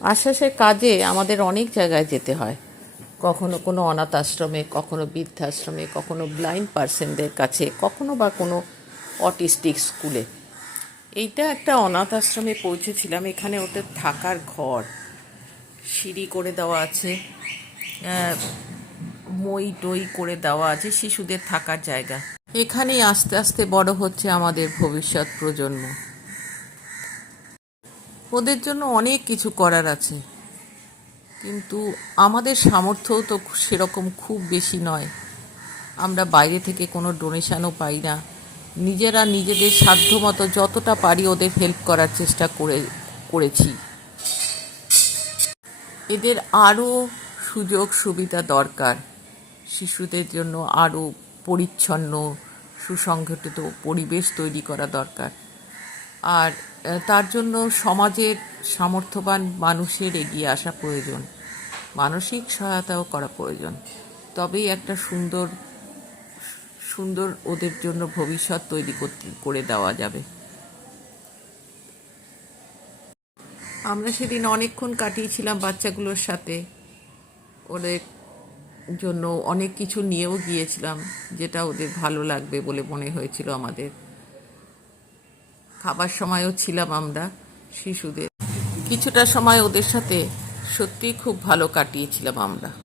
আশ্বাসের কাজে আমাদের অনেক জায়গায় যেতে হয়, কখনো কোনো অনাথ আশ্রমে, কখনো বৃদ্ধাশ্রমে, কখনো ব্লাইন্ড পার্সনদের কাছে, কখনো বা কোনো অটিস্টিক স্কুলে। এইটা একটা অনাথ আশ্রমে পৌঁছেছিলাম। এখানে ওদের থাকার ঘর, সিঁড়ি করে দেওয়া আছে, মই টই করে দেওয়া আছে, শিশুদের থাকার জায়গা। এখানেই আস্তে আস্তে বড় হচ্ছে আমাদের ভবিষ্যৎ প্রজন্ম। ওদের জন্য অনেক কিছু করার আছে, কিন্তু আমাদের সামর্থ্যও তো সেরকম খুব বেশি নয়। আমরা বাইরে থেকে কোনো ডোনেশনও পাই না। নিজেরা নিজেদের সাধ্যমতো যতটা পারি ওদের হেল্প করার চেষ্টা করেছি। এদের আরও সুযোগ সুবিধা দরকার। শিশুদের জন্য আরও পরিচ্ছন্ন সুসংগঠিত পরিবেশ তৈরি করা দরকার। আর তার জন্য সমাজের সামর্থ্যবান মানুষের এগিয়ে আসা প্রয়োজন, মানসিক সহায়তাও করা প্রয়োজন। তবেই একটা সুন্দর সুন্দর ওদের জন্য ভবিষ্যৎ তৈরি করে দেওয়া যাবে। আমরা সেদিন অনেকক্ষণ কাটিয়েছিলাম বাচ্চাগুলোর সাথে। ওদের জন্য অনেক কিছু নিয়েও গিয়েছিলাম, যেটা ওদের ভালো লাগবে বলে মনে হয়েছিল আমাদের। খাবার সময়ও ছিলাম আমরা শিশুদের। কিছুটা সময় ওদের সাথে সত্যিই খুব ভালো কাটিয়েছিলাম আমরা।